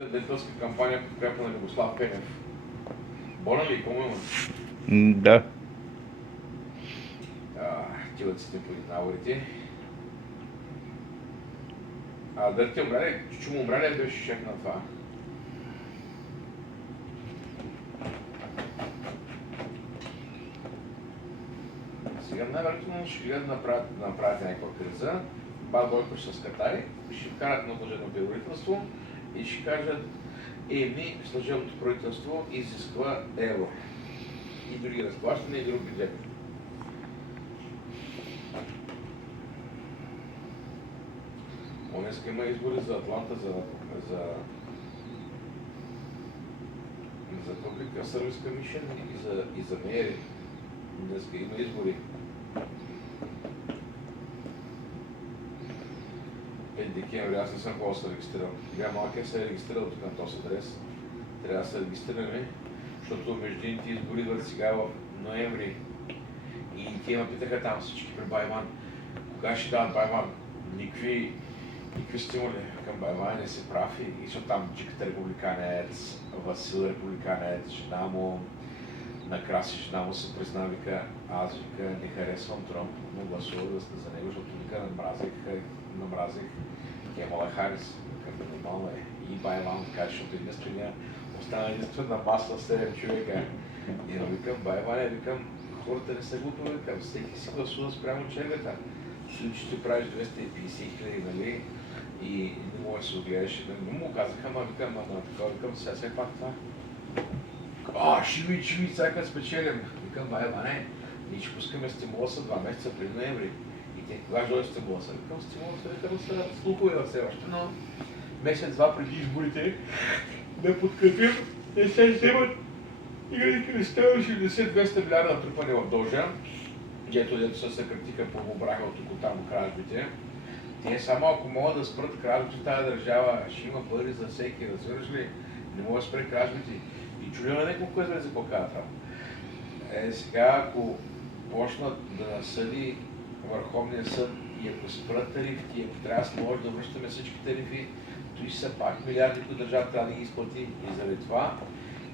Детелска кампания в подкрепа на Любослав Пенев. Болен ли? Какво има? Да. Тилъците по наворите. Дали те умря ли? Чучо му умря ли беше шеф на това? Сега най-вероятно ще гледат да направят някаква криза. Бад Бойко ще се скатари, ще вкарат на служебно правителство и ще кажат: служебното правителство изисква евро. И други разплащания, и друг бюджет. Днеска има избори за Атланта, за Public Service Commission и за мери. Днеска има избори. Декември, аз не съм хубаво се регистрирал. Сега малкия се е регистрирал тук на този адрес. Трябва да се регистрираме, защото междинните избори идват сега в ноември. И те ме питаха там всички при Байван: кога ще дават Байван? Никакви стимули към Байван, не се прави. И защото там джиката републиканец, Васил републиканец, жена му, накраси жена му се призна, вика: аз, вика, не харесвам Тръмп, но гласувах за него, защото вика намразих Камала Харис. Нормално е. И Байван, така, защото остана единствена маса 7 човека. И викам: Байван, викам, хората не са готови, викам, всеки си гласува спрямо чергата. Случи, ще правиш 250 хиляди, нали? И не може да се отгледаш. Не му казаха, викам, викам, сега все пак това. Ще ви, сега спечелим. Викам: Байване, ние ще пускаме стимуласа 2 месеца преди ноември. И те: кога ще дойде стимуласа? Викам: стимуласа, викам, са слухове все още, но месец-два преди изборите да подкрепим, не се вземат и 160-200 милиарда трупани в дължа, дето се съкратиха по обраха от тук там кражбите. Те само ако могат да спрат кражбите, тази държава ще има пари за всеки, разбираш ли? Не може да спре кражбите. И чудено няколко е за покажа това. Сега, ако почнат да насъди Върховния съд и ако спрат тарифите, ако трябва да може да връщаме всички тарифи, той са пак милиарди, които държавата трябва да ги изплати. И заради това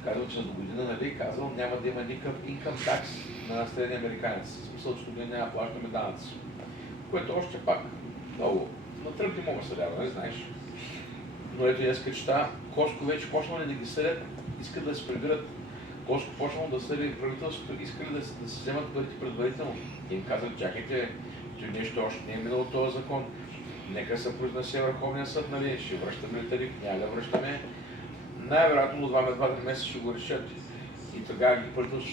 казвам, че до година, нали, казвам, няма да има никакъв income tax на средния американец. В смисъл, че тогава няма да плащаме данъци. Което още пак много. На Тръмп не мога да съдява, не знаеш. Но ето днеска чета, Коско вече почнали да ги съдят, искат да се прибират. Коско почнало да съди правителството, искали да се вземат парите предварително. И им казват: чакайте, че нещо още не е минало този закон. Нека се произнесе Върховния съд, нали, ще връщаме ли тариф, няма да връщаме. Най-вероятно до 2 месеца ще го решат. И тогава ги правителството